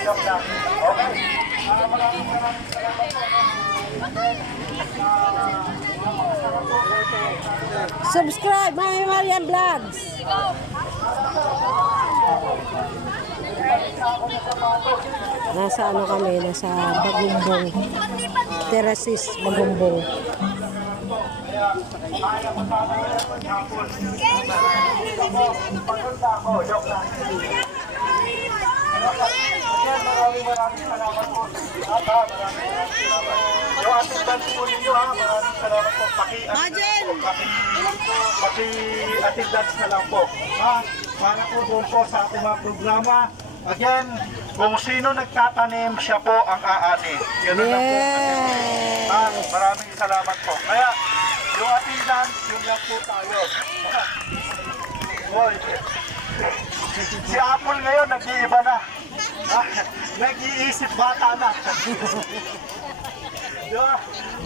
Joke lang. Okay. Maraming salamat po. Subscribe, Mami Marian Vlogs. Nasa ano kami, nasa Bagumbong. Terraces, Bagumbong. Maraming salamat po. Yung ating dance po ninyo ha, maraming salamat po. Paki-attendance na lang po. Ha? Para po doon po sa ating mga programa. Again, kung sino nagtatanim, siya po ang aani. Yan lang po. Maraming salamat po. Kaya, yung attendance, yun lang po tayo. Boy, si Apple ngayon, nag-iiba na. Nag-iisip bata na.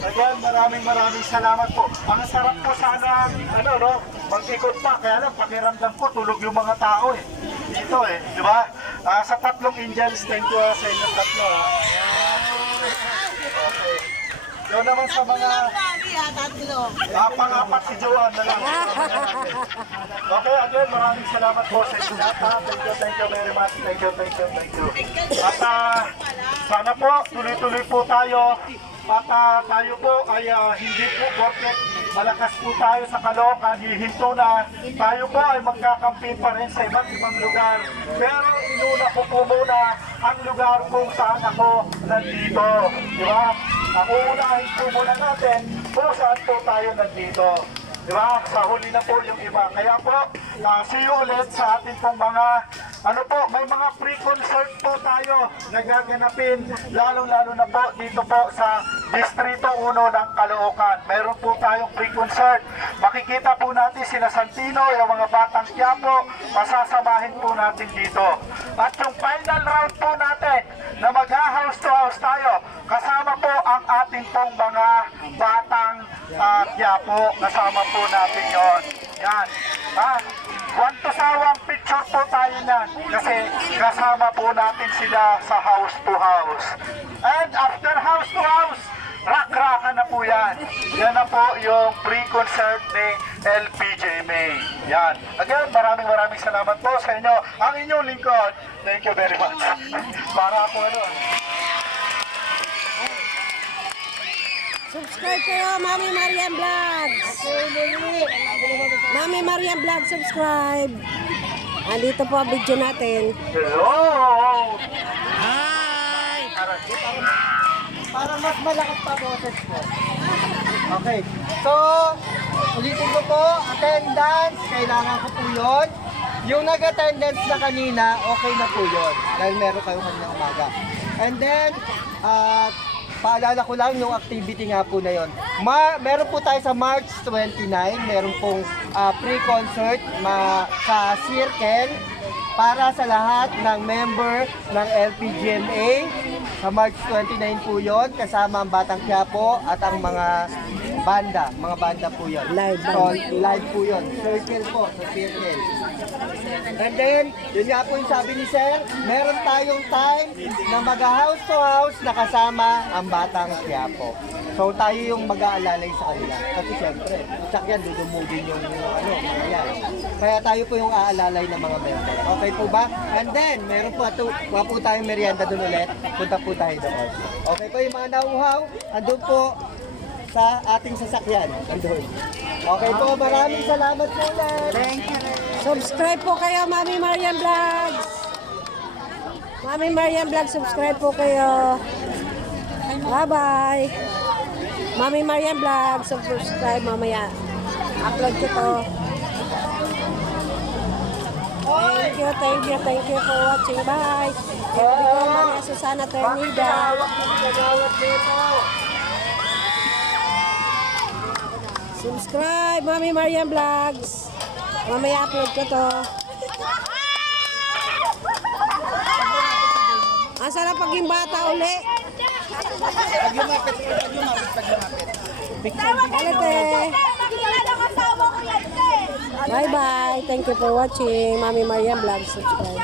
Again, maraming salamat po. Ang sarap po sana, mag-ikot pa. Kaya lang, pakiramdam ko, tulog yung mga tao eh. Dito eh, di ba? Sa tatlong Indians, thank you sa inyong tatlo. Okay. Doon naman sa mga pang-apat si Joanne na lang. Okay, again, maraming salamat po sa inyo lahat. Thank you very much. Thank you. At sana po, tuloy-tuloy po tayo. At tayo po ay hindi po porket malakas po tayo sa Caloocan, hihinto na. Tayo po ay magkakampi pa rin sa iba't ibang lugar. Pero inuna ko po muna ang lugar kung saan ako nandito. Di ba? Ang uunahin po muna natin kung saan po tayo nandito. Di ba? Sa huli na po yung iba. Kaya po, see you ulit sa ating pong mga, may mga pre-concert po tayo na gaganapin, lalong-lalo na po dito po sa Distrito 1 ng Caloocan. Meron po tayong pre-concert. Makikita po natin sina Santino, yung mga batang Quiapo, pasasamahin po natin dito. At yung final round po natin, na mag-house to house tayo, kasama po ang ating pong mga batang Quiapo, kasama po natin yon. Yan. One to sawang picture po tayo nan kasi kasama po natin sila sa house to house. And after house to house, rock-rockan na po yan. Yan na po yung pre-concert ni LPJ May. Yan. Again, maraming salamat po sa inyo. Ang inyong lingkod. Thank you very much. Para po Subscribe kayo, Mami Marian Vlogs. Mami Marian Vlogs, subscribe. Andito po ang video natin. Hello! Hi! Para mas malakas pa boses ko. Okay. So, ulitin ko po, attendance, kailangan ko po yun. Yung nag-attendance na kanina, okay na po yun. Dahil meron kayo kanina umaga. And then, paalala ko lang yung activity nga po na yun. Meron po tayo sa March 29, meron pong pre-concert sa Circle para sa lahat ng member ng LPGMA. Sa March 29 po yun, kasama ang Batang Quiapo at ang mga banda po yun. Live po yun. Circle po, sa Circle. And then, yun nga po yung sabi ni Sir, meron tayong time na mag-house to house na kasama ang Batang Quiapo. So tayo yung mag-aalalay sa kanila. Kasi siyempre, sakyan, dudumugin yung mga yan. Kaya tayo po yung aalalay ng mga member. Okay po ba? And then, meron po tayong merienda doon ulit. Punta po tayo doon. Okay po yung mga nauhaw, andun po sa ating sasakyan. Andun. Okay po, maraming salamat po ulit. Thank you. Subscribe po kayo, Mami Marian Vlogs. Mami Marian Vlogs, subscribe po kayo. Bye-bye. Mami Marian Vlogs, subscribe mamaya. Upload ko to. Thank you for watching. Bye. Thank you, Mami Susana Ternida. Subscribe, Mami Marian Vlogs. Mamaya upload ko to. Ang sarap paging bata uli. Pag-lumapit. Bye-bye. Thank you for watching. Mami Marian Vlogs. Subscribe.